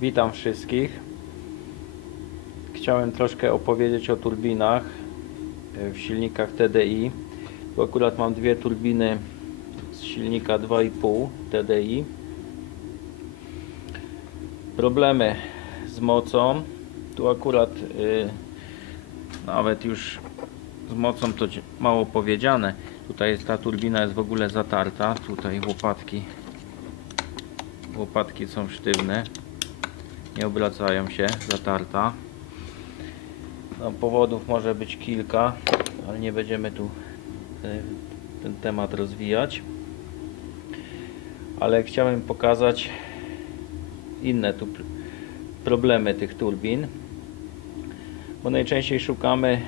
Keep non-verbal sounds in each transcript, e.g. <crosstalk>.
Witam wszystkich. Chciałem troszkę opowiedzieć o turbinach e, w silnikach TDI. Tu akurat mam dwie turbiny z silnika 2,5 TDI. Problemy z mocą. Tu akurat y, nawet już z mocą to mało powiedziane. Tutaj jest ta turbina jest w ogóle zatarta. Tutaj łopatki łopatki są sztywne nie obracają się, zatarta. No, powodów może być kilka ale nie będziemy tu e, ten temat rozwijać. Ale chciałem pokazać inne tu pr- problemy tych turbin. Bo najczęściej szukamy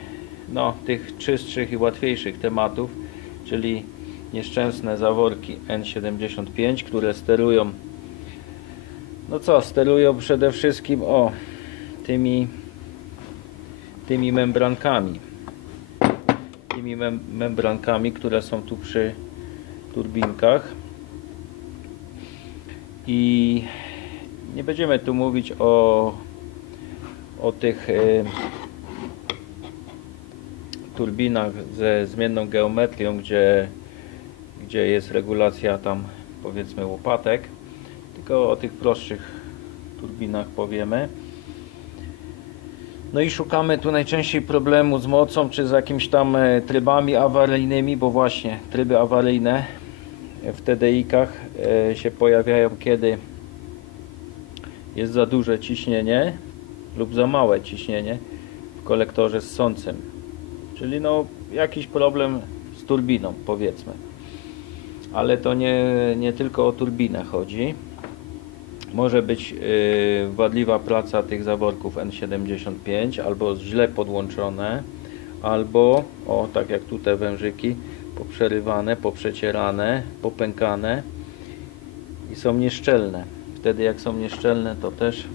no, tych czystszych i łatwiejszych tematów czyli nieszczęsne zaworki N75 które sterują no co, sterują przede wszystkim o tymi tymi membrankami. Tymi mem membrankami, które są tu przy turbinkach. I nie będziemy tu mówić o o tych y, turbinach ze zmienną geometrią, gdzie gdzie jest regulacja tam powiedzmy łopatek tylko o tych prostszych turbinach powiemy. No i szukamy tu najczęściej problemu z mocą, czy z jakimiś tam e, trybami awaryjnymi, bo właśnie tryby awaryjne w TDI-kach e, się pojawiają, kiedy jest za duże ciśnienie lub za małe ciśnienie w kolektorze ssącym. Czyli no jakiś problem z turbiną powiedzmy. Ale to nie, nie tylko o turbinę chodzi może być yy, wadliwa praca tych zaworków N75 albo źle podłączone albo o tak jak tu te wężyki poprzerywane, poprzecierane, popękane i są nieszczelne. Wtedy jak są nieszczelne to też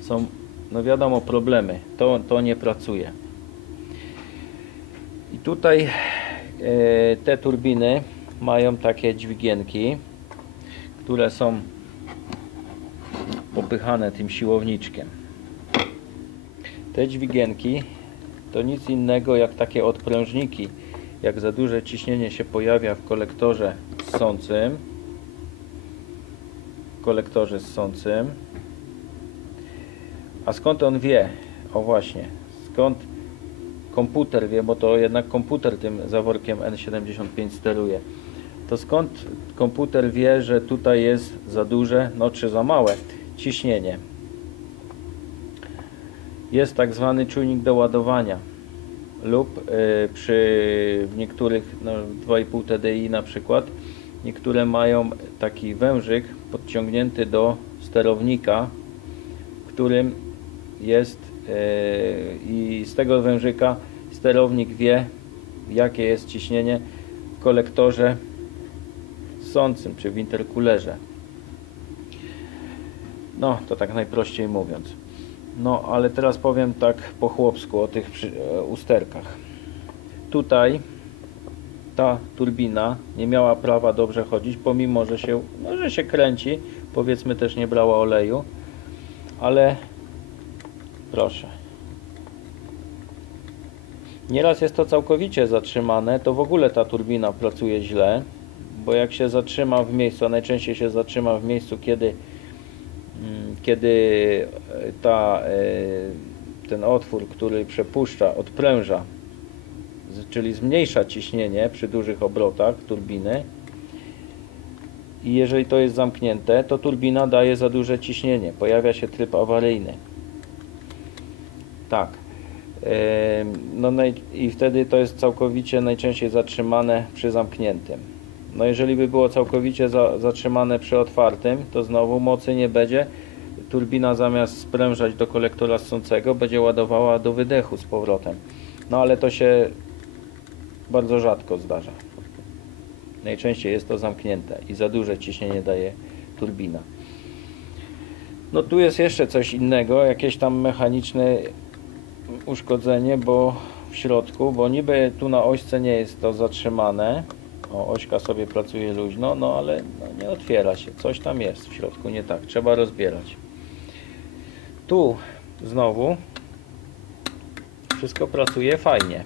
są no wiadomo problemy. To, to nie pracuje. I tutaj yy, te turbiny mają takie dźwigienki które są popychane tym siłowniczkiem. Te dźwigienki to nic innego jak takie odprężniki. Jak za duże ciśnienie się pojawia w kolektorze ssącym, kolektorze ssącym, a skąd on wie? O właśnie, skąd komputer wie, bo to jednak komputer tym zaworkiem N75 steruje to skąd komputer wie, że tutaj jest za duże, no czy za małe ciśnienie? Jest tak zwany czujnik do ładowania lub y, przy niektórych no, 2,5 TDI na przykład niektóre mają taki wężyk podciągnięty do sterownika, w którym jest y, i z tego wężyka sterownik wie jakie jest ciśnienie w kolektorze ssącym czy w interkulerze. No, to tak najprościej mówiąc. No, ale teraz powiem tak po chłopsku o tych e, usterkach. Tutaj ta turbina nie miała prawa dobrze chodzić, pomimo, że się, no, że się kręci. Powiedzmy też nie brała oleju, ale proszę. Nieraz jest to całkowicie zatrzymane, to w ogóle ta turbina pracuje źle bo jak się zatrzyma w miejscu, a najczęściej się zatrzyma w miejscu, kiedy, kiedy e, ta, e, ten otwór, który przepuszcza, odpręża, czyli zmniejsza ciśnienie przy dużych obrotach turbiny i jeżeli to jest zamknięte, to turbina daje za duże ciśnienie, pojawia się tryb awaryjny. Tak. E, No i wtedy to jest całkowicie najczęściej zatrzymane przy zamkniętym. No jeżeli by było całkowicie za, zatrzymane przy otwartym, to znowu mocy nie będzie. Turbina zamiast sprężać do kolektora ssącego będzie ładowała do wydechu z powrotem. No ale to się bardzo rzadko zdarza. Najczęściej jest to zamknięte i za duże ciśnienie daje turbina. No tu jest jeszcze coś innego, jakieś tam mechaniczne uszkodzenie, bo w środku, bo niby tu na ośce nie jest to zatrzymane, O, ośka sobie pracuje luźno, no ale no, nie otwiera się. Coś tam jest w środku nie tak. Trzeba rozbierać. Tu znowu wszystko pracuje fajnie.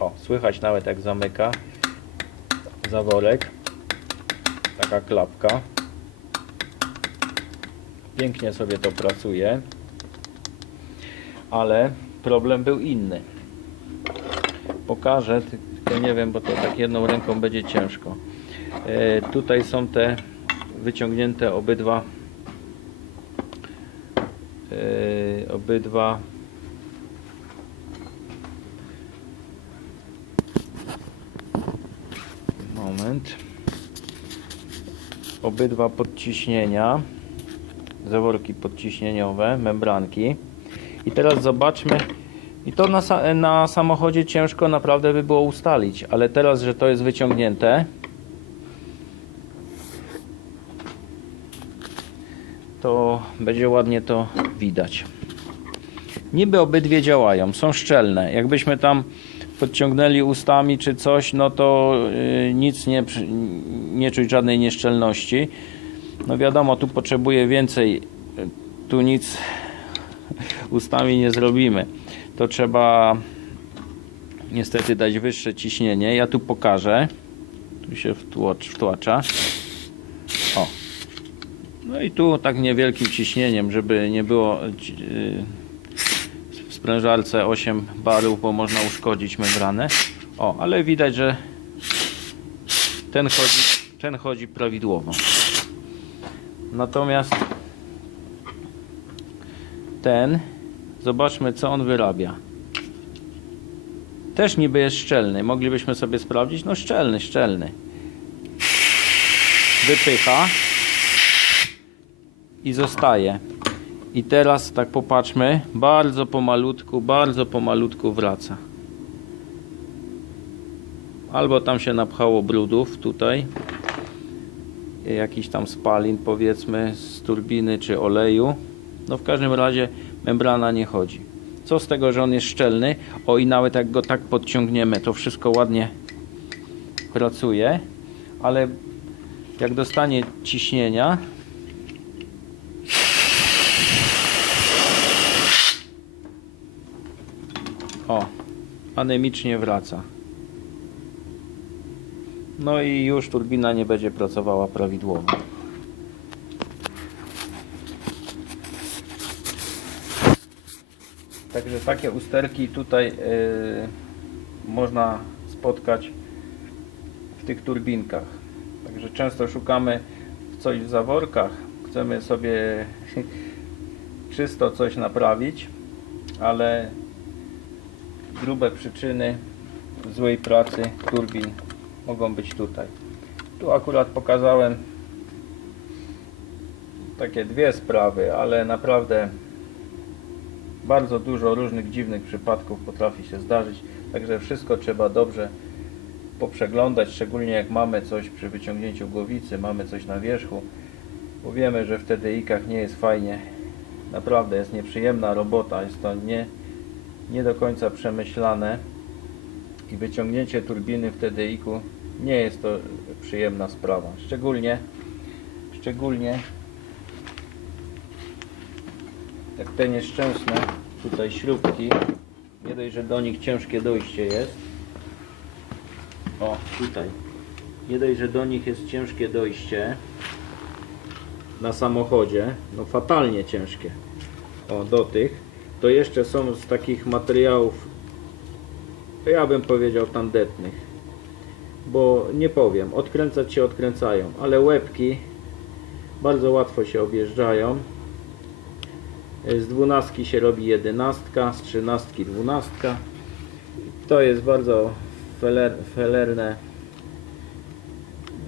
O, słychać nawet jak zamyka zaworek. Taka klapka. Pięknie sobie to pracuje. Ale problem był inny. Pokażę, tylko nie wiem, bo to tak jedną ręką będzie ciężko. E, tutaj są te wyciągnięte obydwa e, obydwa. Moment. Obydwa podciśnienia. Zaworki podciśnieniowe membranki. I teraz zobaczmy. I to na, na samochodzie ciężko naprawdę by było ustalić ale teraz, że to jest wyciągnięte to będzie ładnie to widać niby obydwie działają, są szczelne jakbyśmy tam podciągnęli ustami czy coś, no to y, nic nie, nie czuć żadnej nieszczelności. No wiadomo, tu potrzebuje więcej, tu nic <laughs> ustami nie zrobimy. To trzeba niestety dać wyższe ciśnienie. Ja tu pokażę. Tu się wtłacza. No i tu tak niewielkim ciśnieniem, żeby nie było y, w sprężarce 8 barów, bo można uszkodzić membranę. O, ale widać, że ten chodzi, ten chodzi prawidłowo. Natomiast ten, zobaczmy co on wyrabia. Też niby jest szczelny. Moglibyśmy sobie sprawdzić. No szczelny, szczelny. Wypycha i zostaje. I teraz tak popatrzmy, bardzo pomalutku, bardzo pomalutku wraca. Albo tam się napchało brudów tutaj, jakiś tam spalin powiedzmy z turbiny czy oleju. No w każdym razie membrana nie chodzi. Co z tego, że on jest szczelny? O i nawet jak go tak podciągniemy, to wszystko ładnie pracuje, ale jak dostanie ciśnienia, O, anemicznie wraca. No i już turbina nie będzie pracowała prawidłowo. Także takie usterki tutaj yy, można spotkać w tych turbinkach. Także często szukamy coś w zaworkach, chcemy sobie <laughs> czysto coś naprawić, ale grube przyczyny złej pracy turbin mogą być tutaj. Tu akurat pokazałem takie dwie sprawy, ale naprawdę bardzo dużo różnych dziwnych przypadków potrafi się zdarzyć. Także wszystko trzeba dobrze poprzeglądać, szczególnie jak mamy coś przy wyciągnięciu głowicy, mamy coś na wierzchu, bo wiemy, że w TDI-kach nie jest fajnie. Naprawdę jest nieprzyjemna robota, jest to nie, nie do końca przemyślane i wyciągnięcie turbiny w TDI-ku nie jest to przyjemna sprawa. Szczególnie, szczególnie jak te nieszczęsne tutaj śrubki, nie dość, że do nich ciężkie dojście jest. O, tutaj. Nie dość, że do nich jest ciężkie dojście na samochodzie, no fatalnie ciężkie. O, do tych. To jeszcze są z takich materiałów, ja bym powiedział tandetnych. Bo nie powiem, odkręcać się odkręcają, ale łebki bardzo łatwo się objeżdżają. Z dwunastki się robi jedenastka, z trzynastki dwunastka. To jest bardzo feler, felerne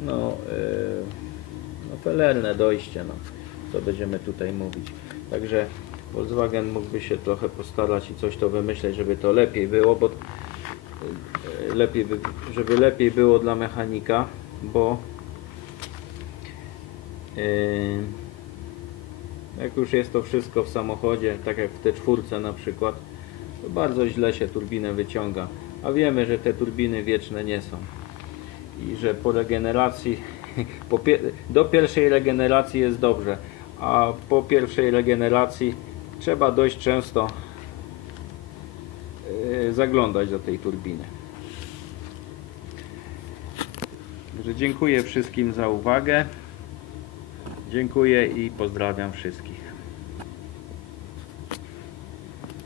no, yy, no felerne dojście, no, co będziemy tutaj mówić. Także Volkswagen mógłby się trochę postarać i coś to wymyśleć, żeby to lepiej było, bo yy, lepiej, by- żeby lepiej było dla mechanika, bo yy, jak już jest to wszystko w samochodzie, tak jak w T4 na przykład, to bardzo źle się turbinę wyciąga. A wiemy, że te turbiny wieczne nie są. i że po regeneracji, <laughs> po do pierwszej regeneracji jest dobrze, a po pierwszej regeneracji trzeba dość często e, zaglądać do tej turbiny. Dziękuję wszystkim za uwagę. Dziękuję i pozdrawiam wszystkich.